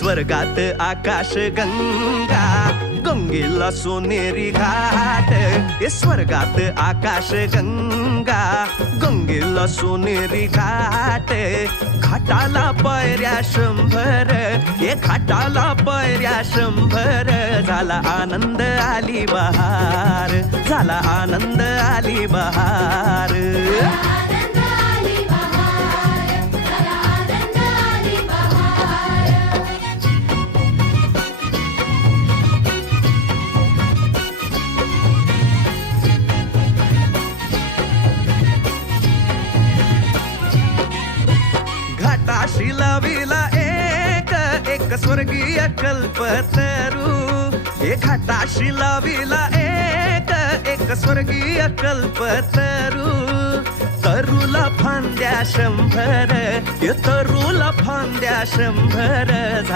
स्वर्गात आकाश गंगा, गंगेला सोनेरी घाट. स्वर्गात आकाश गंगा, गंगेला सोनेरी घाट. घाटाला पायऱ्या 100, घाटाला पायऱ्या 100. झाला आनंद आली बहार, झाला आनंद आली बहार. घाटाशी लाविला एक स्वर्गीय कल्पतरू. घाटाशी लाविला एक स्वर्गीय कल्पतरू. तरूला फांद्या 100, तरूला फांद्या 100.